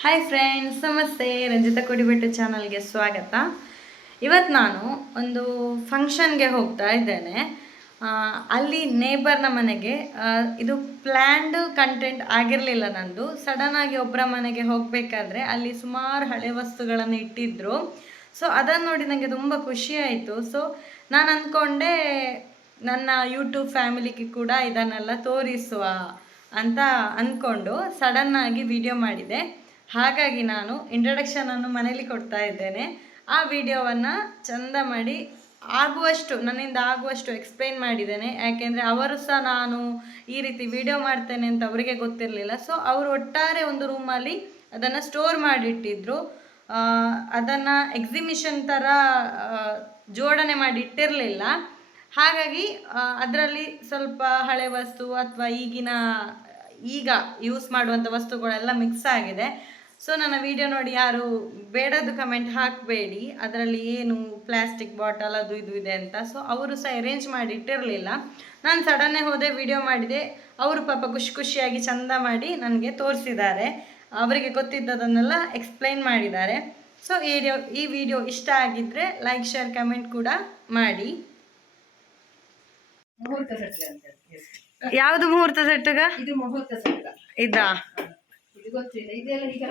Hi friends, ನಮಸ್ತೆ. ರಂಜಿತಾ ಕೊಡಿಬೆಟ್ಟು ಚಾನಲ್ಗೆ ಸ್ವಾಗತ. ಇವತ್ತು ನಾನು ಒಂದು ಫಂಕ್ಷನ್ಗೆ ಹೋಗ್ತಾ ಇದ್ದೇನೆ. ಅಲ್ಲಿ ನೇಬರ್ನ ಮನೆಗೆ. ಇದು ಪ್ಲ್ಯಾಂಡ್ ಕಂಟೆಂಟ್ ಆಗಿರಲಿಲ್ಲ ನಂದು. ಸಡನ್ನಾಗಿ ಒಬ್ಬರ ಮನೆಗೆ ಹೋಗಬೇಕಾದ್ರೆ ಅಲ್ಲಿ ಸುಮಾರು ಹಳೆ ವಸ್ತುಗಳನ್ನು ಇಟ್ಟಿದ್ದರು. ಸೊ ಅದನ್ನು ನೋಡಿ ನನಗೆ ತುಂಬ ಖುಷಿ ಆಯಿತು. ಸೊ ನಾನು ಅಂದ್ಕೊಂಡೆ ನನ್ನ ಯೂಟ್ಯೂಬ್ ಫ್ಯಾಮಿಲಿಗೆ ಕೂಡ ಇದನ್ನೆಲ್ಲ ತೋರಿಸುವ ಅಂತ ಅಂದ್ಕೊಂಡು ಸಡನ್ನಾಗಿ ವಿಡಿಯೋ ಮಾಡಿದೆ. ಹಾಗಾಗಿ ನಾನು ಇಂಟ್ರಡಕ್ಷನನ್ನು ಮನೇಲಿ ಕೊಡ್ತಾ ಇದ್ದೇನೆ. ಆ ವಿಡಿಯೋವನ್ನು ಚಂದ ಮಾಡಿ ನನ್ನಿಂದ ಆಗುವಷ್ಟು ಎಕ್ಸ್ಪ್ಲೈನ್ ಮಾಡಿದ್ದೇನೆ. ಯಾಕೆಂದರೆ ಅವರು ಸಹ ನಾನು ಈ ರೀತಿ ವಿಡಿಯೋ ಮಾಡ್ತೇನೆ ಅಂತ ಅವರಿಗೆ ಗೊತ್ತಿರಲಿಲ್ಲ. ಸೊ ಅವರು ಒಟ್ಟಾರೆ ಒಂದು ರೂಮಲ್ಲಿ ಅದನ್ನು ಸ್ಟೋರ್ ಮಾಡಿಟ್ಟಿದ್ರು. ಅದನ್ನು ಎಕ್ಸಿಬಿಷನ್ ಥರ ಜೋಡಣೆ ಮಾಡಿ ಇಟ್ಟಿರಲಿಲ್ಲ. ಹಾಗಾಗಿ ಅದರಲ್ಲಿ ಸ್ವಲ್ಪ ಹಳೆ ವಸ್ತು ಅಥವಾ ಈಗ ಯೂಸ್ ಮಾಡುವಂಥ ವಸ್ತುಗಳೆಲ್ಲ ಮಿಕ್ಸ್ ಆಗಿದೆ. ಸೊ ನನ್ನ ವಿಡಿಯೋ ನೋಡಿ ಯಾರು ಬೇಡದು ಕಮೆಂಟ್ ಹಾಕಬೇಡಿ, ಅದರಲ್ಲಿ ಏನು ಪ್ಲಾಸ್ಟಿಕ್ ಬಾಟಲ್ ಅದು ಇದು ಇದೆ ಅಂತ. ಸೊ ಅವರು ಸಹ ಅರೇಂಜ್ ಮಾಡಿ ಇಟ್ಟಿರಲಿಲ್ಲ. ನಾನು ಸಡನ್ನೇ ಹೋದೆ, ವಿಡಿಯೋ ಮಾಡಿದೆ. ಅವರು ಪಾಪ ಖುಷಿಯಾಗಿ ಚಂದ ಮಾಡಿ ನನಗೆ ತೋರಿಸಿದ್ದಾರೆ. ಅವರಿಗೆ ಗೊತ್ತಿದ್ದದನ್ನೆಲ್ಲ ಎಕ್ಸ್ಪ್ಲೈನ್ ಮಾಡಿದ್ದಾರೆ. ಸೊ ಈ ವಿಡಿಯೋ ಇಷ್ಟ ಆಗಿದ್ದರೆ ಲೈಕ್, ಶೇರ್, ಕಮೆಂಟ್ ಕೂಡ ಮಾಡಿ. ಯಾವುದು ಮುಹೂರ್ತ ಸೆಟ್ಟುಗ? ಇದು ಮುಹೂರ್ತ ಸೆಟ್. ಇದಾ? ಗೊತ್ತಿಲ್ಲ, ಇದೆಲ್ಲ ಈಗ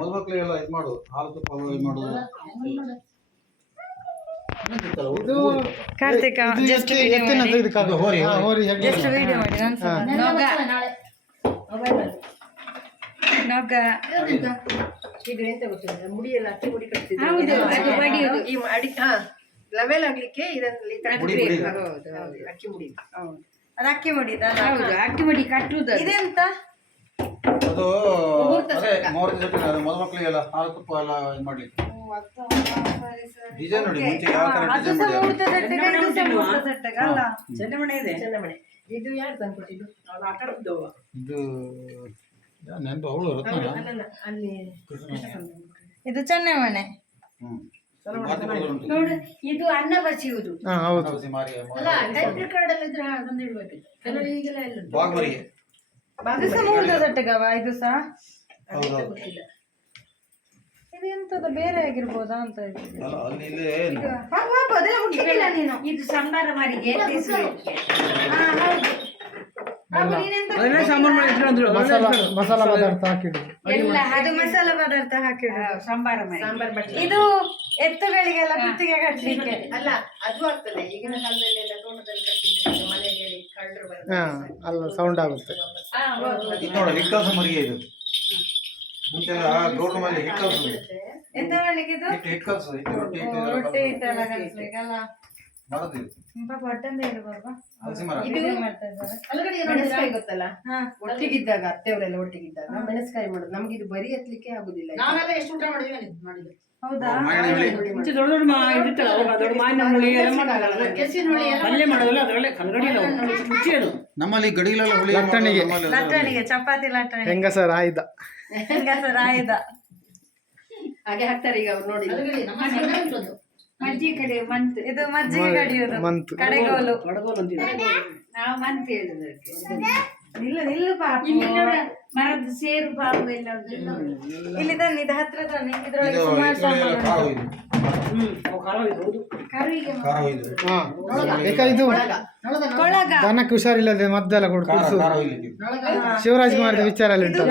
ಮದುಮಕ್ಕಳಿಗೆಲ್ಲ ಇದು ಮಾಡೋದು, ಹಾಲು ತುಪ್ಪ ಇದು ಮಾಡೋದು. ಕಾರ್ತಿಕ ಜಸ್ಟ್ ವಿಡಿಯೋ ಮಾಡಿ ಈಗ ಎಂತ ಗೊತ್ತಿಲ್ಲ, ಮುಡಿಯೆಲ್ಲ ಅಕ್ಕಿ ಮುಡಿ ಕಟ್ತಿದ್ರು. ಲೆವೆಲ್ ಆಗ್ಲಿಕ್ಕೆ ಇದರಲ್ಲಿ ಅಕ್ಕಿ ಮುಡಿ. ಅದು ಅಕ್ಕಿ ಮುಡಿದಲ್ಲ? ಹೌದು, ಅಕ್ಕಿ ಮುಡಿ ಕಟ್ಟುವುದು. ಇದೆಂತ? ಅದು ಮದುಮಕ್ಕಳಿಗೆಲ್ಲ ಹಾಲು ತುಪ್ಪ ಎಲ್ಲ ಇದು ಮಾಡ್ಲಿಕ್ಕೆ ಡಿಸೈನ್ ನೋಡಿ. ಮುಂಚೆ ಯಾವ ತರ ಡಿಸೈನ್ ಚೆನ್ನಮಣೆ. ಇದು ಯಾರು ತಂದ್ಕೊಟ್ಟಿದ್ದು? ಇದು ನೆನಪು ಅವಳು ಅಲ್ಲಿ ಇದು ಚೆನ್ನಮಣೆ. ನೋಡು, ಇದು ಅನ್ನ ಬಸಿಯುವುದು. ಅಲ್ಲ, ಟೈಪ್ ರೆಕಾರ್ಡ್ ಎಲ್ಲ ಇದ್ರೆ ಅದನ್ನ ಇಡ್ಬೇಕಿತ್ತು. ಕೆಲವರು ಈಗೆಲ್ಲ ಎಲ್ಲ ಇದು ಸಹ ಮುಹೂರ್ತ ಸೆಟ್ಟಗವ? ಇದು ಸಹ ಗೊತ್ತಿಲ್ಲ. ಇದು ಎಂತದ ಬೇರೆ ಆಗಿರ್ಬೋದಾ ಅಂತ ನೀನು. ಇದು ಸಂಬಾರ ಮಾರಿಗೆ ಮಸಾಲ ಪದಾರ್ಥ ಹಾಕಿಡು. ಇದು ಮಸಾಲ ಪದಾರ್ಥ ಹಾಕಿಡು. ಸಂಬಾರ ಇದು ಎತ್ತುಗಳಿಗೆಲ್ಲ ಕುತ್ತಿಗೆ ಕಟ್ಟಲಿಕ್ಕೆ. ಅಲ್ಲ, ಅದು ಆಗ್ತದೆ. ಈಗಿನ ಕಾಲದಲ್ಲಿ ತೋಟದಲ್ಲಿ ಕಟ್ಟಿದ್ರೆ ಮನೆಯಲ್ಲಿ ಕಳ್ಳರು ಅಲ್ಲ, ಸೌಂಡ್ ಆಗುತ್ತೆ. ಹಿಟ್ಟೌಸ್ ಮರಿಗೆ ಇದು ಮುಂಚೆ ಗೌರ್ನ ಮೇಲೆ ಹಿಟ್ಟೌಸ್ ಎಂತ ಮಾಡ್ಲಿಕ್ಕೆ ಇದು? ಹಿಟ್ಟೌಸ್ ರೊಟ್ಟಿ ಹಿಟ್ಟೆಲ್ಲ ಕಲಿಸ್ಲಿಕ್ಕಲ್ಲ. ಮರದಿದೆ ಪಾಪ ಹೊಟ್ಟೆಂದ ಹೇಳು ಬಾಬಾ. ಇದು ಅಲ್ಲಗಡೆ ಮೆಣಸ್ಕಾಯಿ ಗೊತ್ತಲ್ಲ? ಒಟ್ಟಿಗಿದ್ದಾಗ ಅತ್ತೆಯವರೆಲ್ಲ ಒಟ್ಟಿಗಿದ್ದಾಗ ಮೆಣಸ್ಕಾಯಿ ಮಾಡೋದು. ನಮ್ಗೆ ಇದು ಬರಿ ಎತ್ತಲಿಕ್ಕೆ ಆಗುದಿಲ್ಲ. ನಾವೆಲ್ಲ ಎಷ್ಟು ಊಟ ಮಾಡಿದ್ವಿ. ಹೌದಾ? ನಮ್ಮಲ್ಲಿ ಗಡಿಲೆಲ್ಲ ಹುಳಿ ಲಟ್ಟಣಿಗೆ, ಚಪಾತಿ ಲಟ್ಟಣಿ. ಹೆಂಗಸರ ಆಯ್ದ ಹಾಗೆ ಹಾಕ್ತಾರೆ ಈಗ ಅವ್ರು ನೋಡಿ. ಮಜ್ಜಿಗೆ ಕಡೆ ಮಂತ್. ಇದು ಮಜ್ಜಿಗೆ ಕಡಿಯೋದು, ಕಡೆಗೋಲು. ನಾವು ಮಂತ್ ಹೇಳುದಕ್ಕೆ. ನಿಲ್ಲು ಪಾಪ. ಮರದ ಸೇರು ಪಾಪು ಎಲ್ಲ ಇಲ್ಲಿ ತನ್ನಿ, ಇದು ಹತ್ರ ತನ್ನಿ. ಇದ್ರೊಳಗೆ ಸುಮಾರು ಸಾಮಾನು. ಕೊಳಗ. ದನಕ್ಕೆ ಹುಷಾರಿಲ್ಲದೆ ಮದ್ದೆಲ್ಲ ಕೊಡ್ತು. ಶಿವರಾಜ್ ಕುಮಾರ್ ವಿಚಾರ ಎಲ್ಲ ಉಂಟು.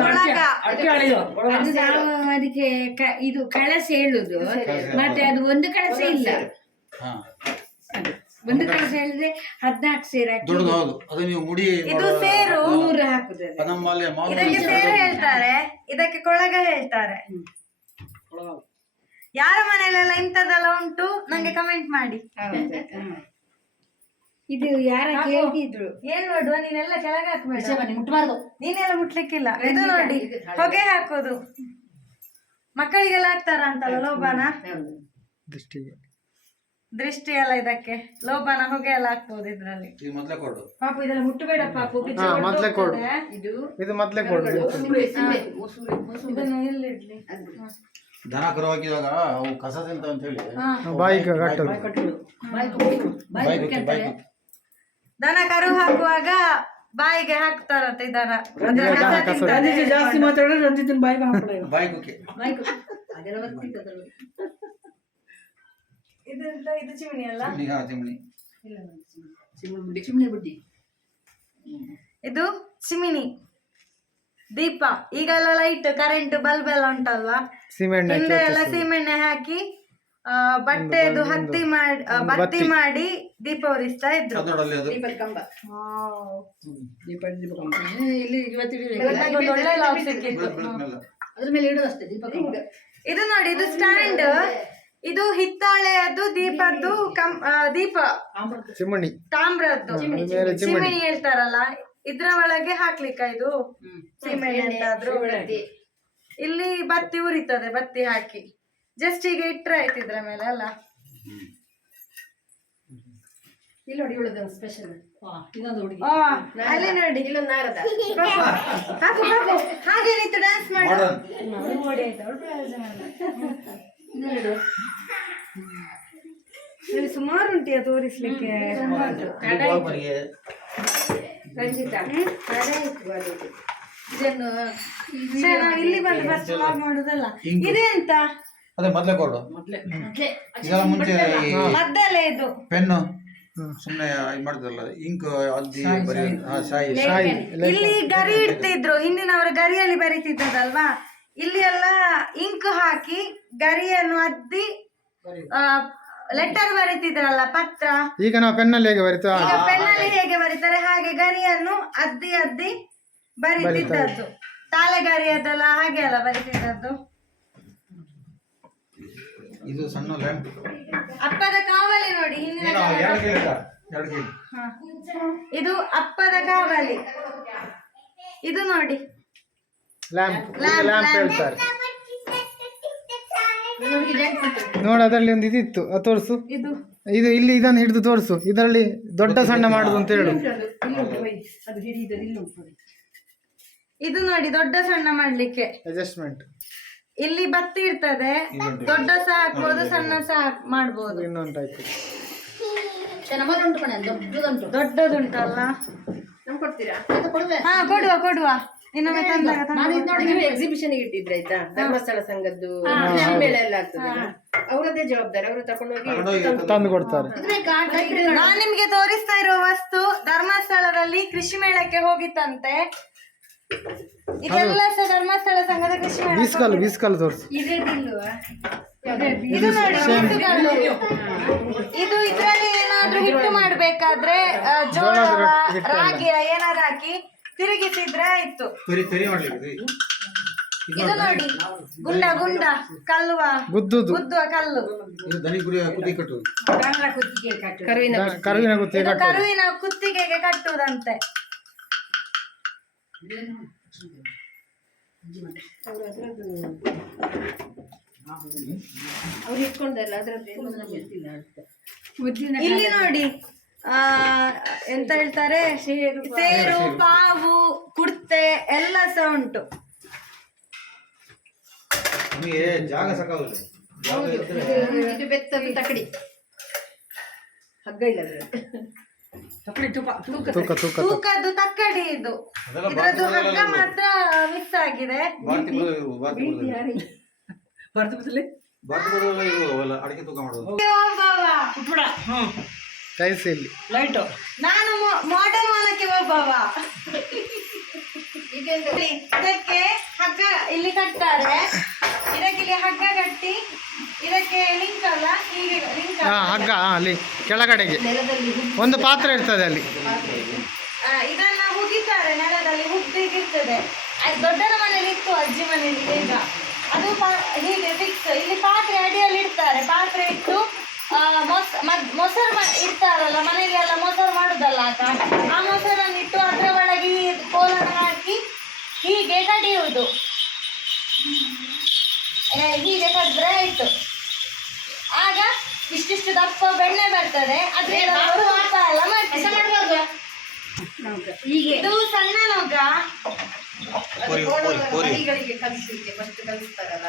ಅದಕ್ಕೆ ಇದು ಕಳಸ ಹೇಳುದು. ಮತ್ತೆ ಅದು ಒಂದು ಕಳಸ ಇಲ್ಲ. ಒಂದು ಕಳಸ ಹೇಳಿದ್ರೆ 14 ಸೇರು ಇದು ಸೇರು 3 ಹಾಕುದು. ಇದಕ್ಕೆ ಸೇರು ಹೇಳ್ತಾರೆ, ಇದಕ್ಕೆ ಕೊಳಗ ಹೇಳ್ತಾರೆ. ಯಾರ ಮನೆಯಲ್ಲೆಲ್ಲ ಇಂಥದ್ದೆಲ್ಲ ಉಂಟು ನಂಗೆ ಕಮೆಂಟ್ ಮಾಡಿ. ಇದು ಯಾರ ಕೇಳಿದ್ರು. ಏನ್ ಮಾಡುವ, ನೀನೆಲ್ಲ ಕೆಳಗೆ ಹಾಕ್ಬೇಡ, ನೀನೆಲ್ಲ ಮುಟ್ಲಿಕ್ಕಿಲ್ಲ. ಇದು ನೋಡಿ, ಹೊಗೆ ಹಾಕೋದು. ಮಕ್ಕಳಿಗೆಲ್ಲ ಹಾಕ್ತಾರ ಅಂತಲ್ಲ ಲೋಬಾನ, ದೃಷ್ಟಿ ಎಲ್ಲ. ಇದಕ್ಕೆ ಲೋಬಾನ ಹೊಗೆ ಎಲ್ಲ ಹಾಕ್ಬೋದು ಇದ್ರಲ್ಲಿ. ಪಾಪು ಇದೆಲ್ಲ ಮುಟ್ಟಬೇಡ ಪಾಪು. ಮೊದ್ಲೇ ಕೊಡು. ಇದು ಮೊದ್ಲೇ ಕೊಡು. ಇದನ್ನು ಎಲ್ಲಿಡ್ಲಿ? ದನ ಕರು ಹಾಕಿದಾಗ ಅವು ಕಸ ತಿಂತ ಅಂತ ಹೇಳಿ ಬಾಯಿಗೆ ಕಟ್ಟೋದು. ದನ ಕರು ಹಾಕುವಾಗ ಬಾಯಿಗೆ ಹಾಕ್ತಾರಂತೆ ಇದರ ಜಾಸ್ತಿ ಮಾತಾಡಿದ್ರೆ ರಂಜಿತನ ಬಾಯಿಗೆ ಹಾಕೊಳ್ಳ ಬಾಯಿ ಕುಕ್ಕೆ ಅದೆಲ್ಲ ಬರ್ತಿತ್ತು ಇದು ಚಿಮಣಿ ಅಲ್ಲ, ಚಿಮಣಿ ಚಿಮಣಿ ಬುಡ್ಡಿ. ಇದು ಚಿಮಿಣಿ ದೀಪ. ಈಗೆಲ್ಲ ಲೈಟ್ ಕರೆಂಟ್ ಬಲ್ಬ್ ಎಲ್ಲ ಉಂಟಲ್ವಾ, ಸಿಮೆಂಟ್ ಹಿಂದೆ ಎಲ್ಲ ಸೀಮೆಣ್ಣೆ ಹಾಕಿ ಬಟ್ಟೆದು ಬತ್ತಿ ಮಾಡಿ ದೀಪ ಉರಿಸ್ತಾ ಇದ್ರು. ಕನ್ನಡಲ್ಲಿ ಅದು ದೀಪದ ಕಂಬ ದೀಪ ಕಂಬ ಇಲ್ಲಿ ಇವತ್ತಿಗೊಂದು ಒಳ್ಳೆ ಲಾಕ್ ಸಿಕ್ಕಿತ್ತು. ಬೆಳಕಿನಲ್ಲ. ಅದ್ರ ಮೇಲೆ ಇಡೋದು ಅಷ್ಟೇ ದೀಪ ಕಂಬ. ಇದು ನೋಡಿ, ಇದು ಸ್ಟ್ಯಾಂಡ್. ಇದು ಹಿತ್ತಾಳೆಯದ್ದು ದೀಪದ್ದು ದೀಪ ಚಿಮಣಿ ತಾಮ್ರದ್ದು ಚಿಮಿಣಿ ಹೇಳ್ತಾರಲ್ಲ, ಇದ್ರ ಒಳಗೆ ಹಾಕ್ಲಿಕ್ಕ ಇದು ಸಿಮೆಂಟ್ ಎಂತಾದ್ರು. ಇಲ್ಲಿ ಬತ್ತಿ ಉರಿತದೆ, ಬತ್ತಿ ಹಾಕಿ ಜಸ್ಟ್ ಈಗ ಇಟ್ರೆ ಆಯ್ತು ಇದ್ರ ಮೇಲೆ ಅಲ್ಲ. ಇಲ್ಲಿ ನೋಡಿ ಇವಳದೊಂದು ಸ್ಪೆಷಲ್ ಇದೊಂದು ಹುಡುಗಿ ಅಲ್ಲಿ ನೋಡಿ, ಇಲ್ಲೊಂದು ನಾರದ ಹಾಕು ಹಾಕು, ಹಾಗೆ ನಿಂತು ಡ್ಯಾನ್ಸ್ ಮಾಡಿ. ಇಲ್ಲಿ ಸುಮಾರು ಉಂಟಿಯ ತೋರಿಸ್ಲಿಕ್ಕೆ. ಇದನ್ನು ನಾವು ಇಲ್ಲಿ ಬಂದು ಬಸ್ ವ್ಲಾಗ್ ಮಾಡುದಲ್ಲ. ಇದೆ ಅಂತ ಅದೇ ಮೊದಲೇ ಕೊಡು. ಇದೆಲ್ಲ ಮುಂಚೆ ಮದ್ದಲೆ ಇದು ಪೆನ್ನು ಸುಮ್ಮನೆ ಇದು ಮಾಡ್ತದಲ್ಲ, ಇಂಕ್ ಅದ್ದಿ ಬರೀ ಶಾಯಿ ಇಲ್ಲಿ ಗರಿ ಇಡ್ತಿದ್ರು, ಹಿಂದಿನವರು ಗರಿಯಲ್ಲಿ ಬರೀತಿದ್ದದಲ್ವಾ. ಇಲ್ಲಿ ಎಲ್ಲ ಇಂಕ್ ಹಾಕಿ ಗರಿಯನ್ನು ಅದ್ದಿ ಲೆಟರ್ ಬರೀತಿದ್ರಲ್ಲ, ಪತ್ರ. ಈಗ ನಾವು ಪೆನ್ನಲ್ಲಿ ಹೇಗೆ ಬರಿತಾ ಈಗ ಪೆನ್ನಲ್ಲಿ ಹೇಗೆ ಬರೀತಾರೆ ಹಾಗೆ ಗರಿಯನ್ನು ಅದ್ದಿ ಅದ್ದಿ ಬರೀತಿದ್ದದ್ದು. ತಾಳೆಗರಿ ಅದೆಲ್ಲ ಹಾಗೆ ಅಲ್ಲ ಬರೀತಿದ್ದದ್ದು. ಇದು ಸಣ್ಣ ಲ್ಯಾಂಪ್. ಅಪ್ಪದ ಕಾವಲಿ ನೋಡಿ, ಹಿಂದಿನ ಎರಡು ಕೇಳಿ. ಇದು ಅಪ್ಪದ ಕಾವಲಿ. ಇದು ನೋಡಿ ಲ್ಯಾಂಪ್ ಲ್ಯಾಂಪ್, ಲ್ಯಾಂಪ್ ಲ್ಯಾಂಪ್. ಹೇಳ್ತಾರೆ ನೋಡು, ಅದರಲ್ಲಿ ಒಂದು ಇದಿತ್ತು, ಅದು ತೋರಿಸು. ಇದು ಇದು ಇಲ್ಲಿ ಇದನ್ನು ಹಿಡಿದು ತೋರಿಸು, ಇದರಲ್ಲಿ ದೊಡ್ಡ ಸಣ್ಣ ಮಾಡುದು ಅಂತ ಹೇಳು. ಅದು ಹಿಡಿಯುತ್ತದೆ ಇಲ್ಲಿ ಉಂಟು. ಇದು ನೋಡಿ, ದೊಡ್ಡ ಸಣ್ಣ ಮಾಡ್ಲಿಕ್ಕೆ ಅಡ್ಜಸ್ಟ್ಮೆಂಟ್. ಇಲ್ಲಿ ಬತ್ತಿ ಇರ್ತದೆ, ದೊಡ್ಡ ಸಹ ಹಾಕ್ಬೋದು, ಸಣ್ಣ ಸಹ ಮಾಡ್ಬೋದು. ಇನ್ನೊಂದು ಟೈಪ್ ನಮ್ಮಲ್ಲಿ ಉಂಟು ಕಣೆ, ದೊಡ್ಡದುಂಟು. ದೊಡ್ಡದುಂಟಲ್ಲ, ನಮ್ಗೆ ಕೊಡ್ತೀರಾ? ಕೊಡುವೆ. ಹಾ ಕೊಡುವ ಇನ್ನೊಮ್ಮೆ ತಂದಾಗ ನಾನು ಇದು ನೋಡಿ, ನೀವು ಎಕ್ಸಿಬಿಷನ್ ಇಟ್ಟಿದ್ರೆ ಆಯ್ತಾ, ಧರ್ಮಸ್ಥಳ ಸಂಘದ್ದು ಕೃಷಿ ಮೇಳ ಎಲ್ಲ ಆಗ್ತದೆ, ಅವರದ್ದೇ ಜವಾಬ್ದಾರಿ, ಅವರು ತಕೊಂಡೋಗಿ ತಂದು ಕೊಡ್ತಾರೆ. ನಾನ್ ನಿಮ್ಗೆ ತೋರಿಸ್ತಾ ಇರೋ ವಸ್ತು ಧರ್ಮಸ್ಥಳದಲ್ಲಿ ಕೃಷಿ ಮೇಳಕ್ಕೆ ಹೋಗಿತ್ತಂತೆ. ಇದೆಲ್ಲ ಸಹ ಧರ್ಮಸ್ಥಳ ಸಂಘದ ಕೃಷಿ ಮೇಳ. ಬೀಸ್ಕಲ್ಲು ತೋರಿಸು. ಇದು ನೋಡಿ, ಬೀಸುಗಲ್ಲು. ಇದು ಇದ್ರಲ್ಲಿ ಏನಾದ್ರೂ ಹಿಟ್ಟು ಮಾಡ್ಬೇಕಾದ್ರೆ ಜೋಳ ರಾಗಿ ಏನಾದ್ರು ಹಾಕಿ ತಿರುಗಿಸಿದ್ರೆ ಆಯ್ತು. ಇದು ನೋಡಿ, ಗುಂಡ ಕಲ್ಲುವ ಗುದ್ದುವ ಕಲ್ಲು. ಇದು ದನಿ ಗುರಿ ಕುದಿ ಕಟ್ಟುದು. ಕರುವಿನ ಗುತ್ತಿಗೆ ಇದು ಕರುವಿನ ಕುತ್ತಿಗೆಗೆ ಕಟ್ಟುವುದಂತೆ. ಅವ್ರು ಇಟ್ಕೊಂಡಲ್ಲ ಅದ್ರದ್ದು ಇಲ್ಲಿ ನೋಡಿ, ಎಂತ ಹೇಳ್ತಾರೆ, ಸೇರು ಪಾವು ಕುರ್ತೆ ಎಲ್ಲ ಸಹ ಉಂಟು. ನಮಗೆ ಜಾಗ ಸಾಕಾಗಲ್ಲ. ಇದು ಬೆತ್ತದ ತಕಡಿ, ಹಗ್ಗ ಇಲ್ಲ ತೂಕದ್ದು ತಕ್ಕಡಿ. ಇದು ಇದ್ರದ್ದು ಹಗ್ಗ ಮಾತ್ರ ಮಿಕ್ಸ್ ಆಗಿದೆ. ಅಡಿಕೆ ತೂಕ ಮಾಡೋದು. ಟೈಲ್ಸ್ ಇಲ್ಲಿ ನಾನು ಮಾಡೆಲ್ ಮಾಡಕ್ಕೆ ಒಬ್ಬವ. ಇದಕ್ಕೆ ಹಗ್ಗ ಇಲ್ಲಿ ಕಟ್ತಾರೆ, ಇದಕ್ಕೆ ಇಲ್ಲಿ ಹಗ್ಗ ಕಟ್ಟಿ ಇದಕ್ಕೆ ಲಿಂಕ್ ಅಲ್ಲ, ಹೀಗೆ ಲಿಂಕ್ ಹಗ್ಗ ಅಲ್ಲಿ ಕೆಳಗಡೆಗೆ ಒಂದು ಪಾತ್ರ ಇರ್ತದೆ ಅಲ್ಲಿ. ಇದನ್ನ ಹುಗಿತಾರೆ, ನೆಲದಲ್ಲಿ ಹುಗ್ಗಿರ್ತದೆ. ದೊಡ್ಡನ ಮನೇಲಿ ಇತ್ತು, ಅಜ್ಜಿ ಮನೇಲಿ ಈಗ ಅದು ಹೀಗೆ ಫಿಕ್ಸ್. ಇಲ್ಲಿ ಪಾತ್ರೆ ಅಡಿಯಲ್ಲಿ ಇಡ್ತಾರೆ, ಪಾತ್ರೆ ಇಟ್ಟು ಮೊಸರು ಇಡ್ತಾರಲ್ಲ ಮನೆಗೆ ಎಲ್ಲ ಮೊಸರು ಮಾಡುದಲ್ಲ ಆತ, ಆ ಮೊಸರನ್ನು ಇಟ್ಟು ಅದರ ಒಳಗೆ ಕೋಲನ್ನು ಹಾಕಿ ಹೀಗೆ ಕಡಿಯುವುದು. ಹೀಗೆ ಕಡಿದ್ರೆ ಆಯ್ತು. ಆಗ ಇಷ್ಟಿಷ್ಟು ದಪ್ಪ ಬೆಣ್ಣೆ ಬರ್ತದೆ. ಅದ್ರಿಂದ ತುಪ್ಪ ಎಲ್ಲ ಮಾಡ್ತಾರೆ. ಇದು ಸಣ್ಣ ನೊಗ, ಕಲಿಸ್ಲಿಕ್ಕೆ ಫಸ್ಟ್ ಕಲಿಸ್ತಾರಲ್ಲ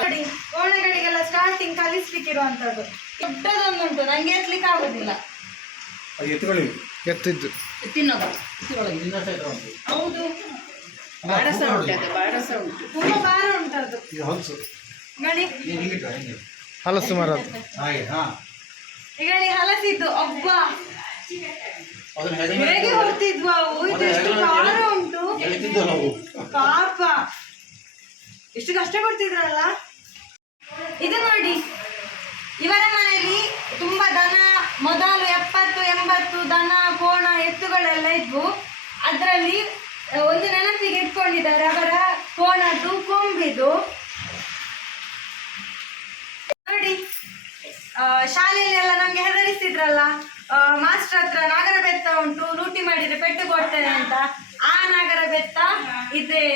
ನೋಡಿ, ಕೋಣಗಳಿಗೆಲ್ಲ ಸ್ಟಾರ್ಟಿಂಗ್ ಕಲಿಸ್ಲಿಕ್ಕೆ ಇರುವಂತದ್ದು. ದೊಡ್ಡದೊಂದುಂಟು, ನಂಗೆ ಎತ್ಲಿಕ್ಕೆ ಆಗುದಿಲ್ಲ. ಎತ್ತಿದ್ದು ತಿನ್ನೋದು ಇನ್ನೊಂದು ಸೈಡ್ ಉಂಟು. ಹೌದು, ಬಾರಸ ಉಂಟು, ಅದು ಬಾರಸ ಉಂಟು. ತುಂಬಾ ಭಾರ ಉಂಟದು ಇದು ಹೊಲಸು. ಗಡಿ. ನೀನು ಹಿಂಗಿಟ್ಟು ಹೆಂಗೆ ಹಲಸು ಮರದ್ದು. ಹಾಗೆ ಹಾ ಈಗ ಹಲಸಿದ್ದು ಅಬ್ಬ ಅದನ್ನ ಹೇಗೆ ಹೇಗೆ ಹೊರ್ತಿದ್ವು ಅವು, ಇದು ಎಷ್ಟು ಭಾರ ಉಂಟು ಎಳಿತಿದ್ವು ನಾವು. ಪಾಪ, ಎಷ್ಟು ಕಷ್ಟ ಪಡ್ತಿದ್ರಲ್ಲ. ಇದು ನೋಡಿ, ಇವರ ಮನೆಯಲ್ಲಿ ತುಂಬಾ ದನ, ಮೊದಲು 70-80 ದನ, ಕೋಣ, ಎತ್ತುಗಳೆಲ್ಲ ಇದ್ವು. ಅದರಲ್ಲಿ ಒಂದು ನೆನಪಿಗೆ ಇಟ್ಕೊಂಡಿದ್ದಾರೆ ಅವರ ಕೋಣದ್ದು ಕೊಂಬಿದು. ನೋಡಿ, ಶಾಲೆಯಲ್ಲಿ ಎಲ್ಲ ನಮ್ಗೆ ಹೆದರಿಸ್ತಿದ್ರಲ್ಲ, ಮಾಸ್ಟರ್ ಹತ್ರ ನಾಗರ ಬೆತ್ತ ಉಂಟು, ಲೂಟಿ ಮಾಡಿದ್ರೆ ಪೆಟ್ಟು ಕೊಡ್ತೇನೆ ಅಂತ. ಆ ನಾಗರ ಬೆತ್ತ ಇದೇ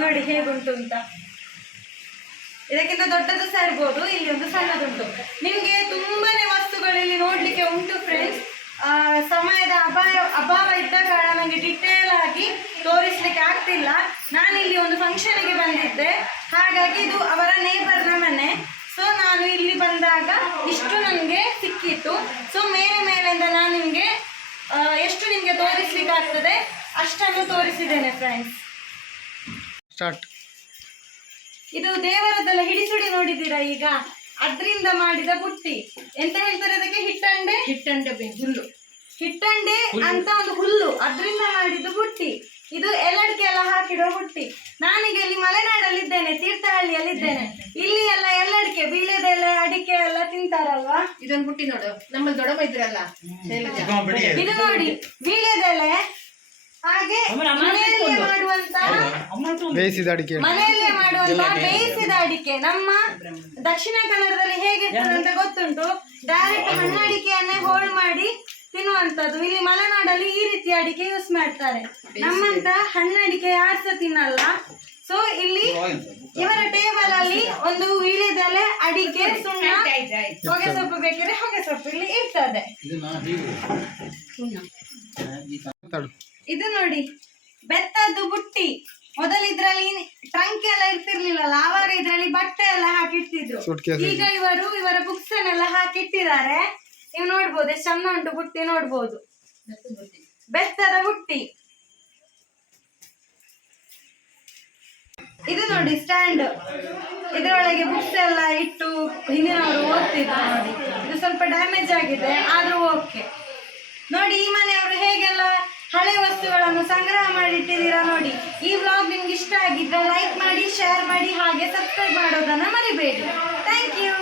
ನೋಡಿ ಹೇಗುಂಟು ಅಂತ. ಇದಕ್ಕಿಂತ ದೊಡ್ಡದು ಸಹ ಇರ್ಬೋದು, ಇಲ್ಲಿ ಒಂದು ಸಣ್ಣದುಂಟು. ನಿಮ್ಗೆ ತುಂಬಾನೇ ವಸ್ತುಗಳು ಇಲ್ಲಿ ನೋಡ್ಲಿಕ್ಕೆ ಉಂಟು ಫ್ರೆಂಡ್ಸ್. ಸಮಯದ ಅಭಾವ ಇದ್ದ ಕಾರಣ ನನಗೆ ಡಿಟೇಲ್ ಆಗಿ ತೋರಿಸ್ಲಿಕ್ಕೆ ಆಗ್ತಿಲ್ಲ. ನಾನಿಲ್ಲಿ ಒಂದು ಫಂಕ್ಷನ್ಗೆ ಬಂದಿದ್ದೆ, ಹಾಗಾಗಿ ಇದು ಅವರ ನೇಬರ್ನ ಮನೆ. ಸೊ ನಾನು ಇಲ್ಲಿ ಬಂದಾಗ ಇಷ್ಟು ನನಗೆ ಸಿಕ್ಕಿತ್ತು. ಸೊ ಮೇಲಿಂದ ನಾನು ನಿಮಗೆ ಎಷ್ಟು ನಿಮಗೆ ತೋರಿಸ್ಲಿಕ್ಕೆ ಆಗ್ತದೆ ಅಷ್ಟನ್ನು ತೋರಿಸಿದ್ದೇನೆ ಫ್ರೆಂಡ್ಸ್. ಸ್ಟಾರ್ಟ್. ಇದು ದೇವರದ್ದೆಲ್ಲ ಹಿಡಿಸುಡಿ ನೋಡಿದ್ದೀರಾ ಈಗ, ಅದ್ರಿಂದ ಮಾಡಿದ ಬುಟ್ಟಿ. ಎಂತ ಹೇಳ್ತಾರೆ ಅದಕ್ಕೆ? ಹಿಟ್ಟಂಡೆ ಹುಲ್ಲು, ಹಿಟ್ಟಂಡೆ ಅಂತ ಒಂದು ಹುಲ್ಲು, ಅದ್ರಿಂದ ಮಾಡಿದ ಬುಟ್ಟಿ. ಇದು ಎಲ್ಲಡಿಕೆ ಎಲ್ಲ ಹಾಕಿರೋ ಬುಟ್ಟಿ. ನಾನೀಗ ಇಲ್ಲಿ ಮಲೆನಾಡಲ್ಲಿದ್ದೇನೆ, ತೀರ್ಥಹಳ್ಳಿಯಲ್ಲಿದ್ದೇನೆ. ಇಲ್ಲಿ ಎಲ್ಲ ಎಲ್ಲಡಿಕೆ, ಬೀಳೆದೆಲೆ, ಅಡಿಕೆ ಎಲ್ಲ ತಿಂತಾರಲ್ವಾ. ಇದೊಂದು ಬುಟ್ಟಿ ನೋಡು, ನಮ್ಮಲ್ಲಿ ದೊಡ್ಡಮ್ಮ ಇದ್ರಲ್ಲ ಶೈಲಜಾ. ಇದು ನೋಡಿ, ಬೀಳೆದೆಲೆ, ಹಾಗೆ ಮನೆಯಲ್ಲೇ ಮಾಡುವಂತ ಬೇಯಿಸಿದ ಅಡಿಕೆ. ಮನೆಯಲ್ಲೇ ಮಾಡುವಂತ ಬೇಯಿಸಿದ ಅಡಿಕೆ. ನಮ್ಮ ದಕ್ಷಿಣ ಕನ್ನಡದಲ್ಲಿ ಹೇಗಿರ್ತದೆ ಅಂತ ಗೊತ್ತುಂಟು, ಡೈರೆಕ್ಟ್ ಹಣ್ಣಡಿಕೆಯನ್ನೇ ಹೋಳು ಮಾಡಿ ತಿನ್ನುವಂಥದ್ದು. ಇಲ್ಲಿ ಮಲೆನಾಡಲ್ಲಿ ಈ ರೀತಿ ಅಡಿಕೆ ಯೂಸ್ ಮಾಡ್ತಾರೆ. ನಮ್ಮಂತ ಹಣ್ಣಡಿಕೆ ಯಾರು ಸಹ ತಿನ್ನಲ್ಲ. ಸೊ ಇಲ್ಲಿ ಇವರ ಟೇಬಲ್ ಅಲ್ಲಿ ಒಂದು ವೀಳ್ಯದೆಲೆ, ಅಡಿಕೆ, ಸುಣ್ಣ, ಹೊಗೆ ಸೊಪ್ಪು ಬೇಕಿದ್ರೆ ಹೊಗೆ ಸೊಪ್ಪು ಇಲ್ಲಿ ಇರ್ತದೆ. ಇದು ನೋಡಿ, ಬೆತ್ತದ್ದು ಬುಟ್ಟಿ. ಮೊದಲು ಇದ್ರಲ್ಲಿ ಟ್ರಂಕ್ ಎಲ್ಲ ಇರ್ತಿರ್ಲಿಲ್ಲಲ್ಲ, ಆವಾಗ ಇದ್ರಲ್ಲಿ ಬಟ್ಟೆ ಎಲ್ಲ ಹಾಕಿಟ್ಟಿದ್ರು. ಈಗ ಇವರು ಇವರ ಬುಕ್ಸ್ ಅನ್ನೆಲ್ಲ ಹಾಕಿಟ್ಟಿದ್ದಾರೆ. ನೀವು ನೋಡ್ಬೋದು ಎಷ್ಟು ಚಂದ ಉಂಟು ಬುಟ್ಟಿ, ನೋಡ್ಬೋದು. ಬೆತ್ತದ ಬುಟ್ಟಿ. ಇದು ನೋಡಿ ಸ್ಟ್ಯಾಂಡ್, ಇದರೊಳಗೆ ಬುಕ್ಸ್ ಎಲ್ಲ ಇಟ್ಟು ಹಿಂದಿನವರು ಓದ್ತಿದ್ರು ನೋಡಿ. ಇದು ಸ್ವಲ್ಪ ಡ್ಯಾಮೇಜ್ ಆಗಿದೆ, ಆದ್ರೂ ಓಕೆ. ನೋಡಿ ಈ ಮನೆಯವರು ಹೇಗೆಲ್ಲ ಹಳೆ ವಸ್ತುಗಳನ್ನು ಸಂಗ್ರಹ ಮಾಡಿ ಇಟ್ಟಿದ್ದೀರಾ ನೋಡಿ. ಈ ವ್ಲಾಗ್ ನಿಮ್ಗೆ ಇಷ್ಟ ಆಗಿದ್ರೆ ಲೈಕ್ ಮಾಡಿ, ಶೇರ್ ಮಾಡಿ, ಹಾಗೆ ಸಬ್ಸ್ಕ್ರೈಬ್ ಮಾಡೋದನ್ನ ಮರಿಬೇಡಿ. Thank you.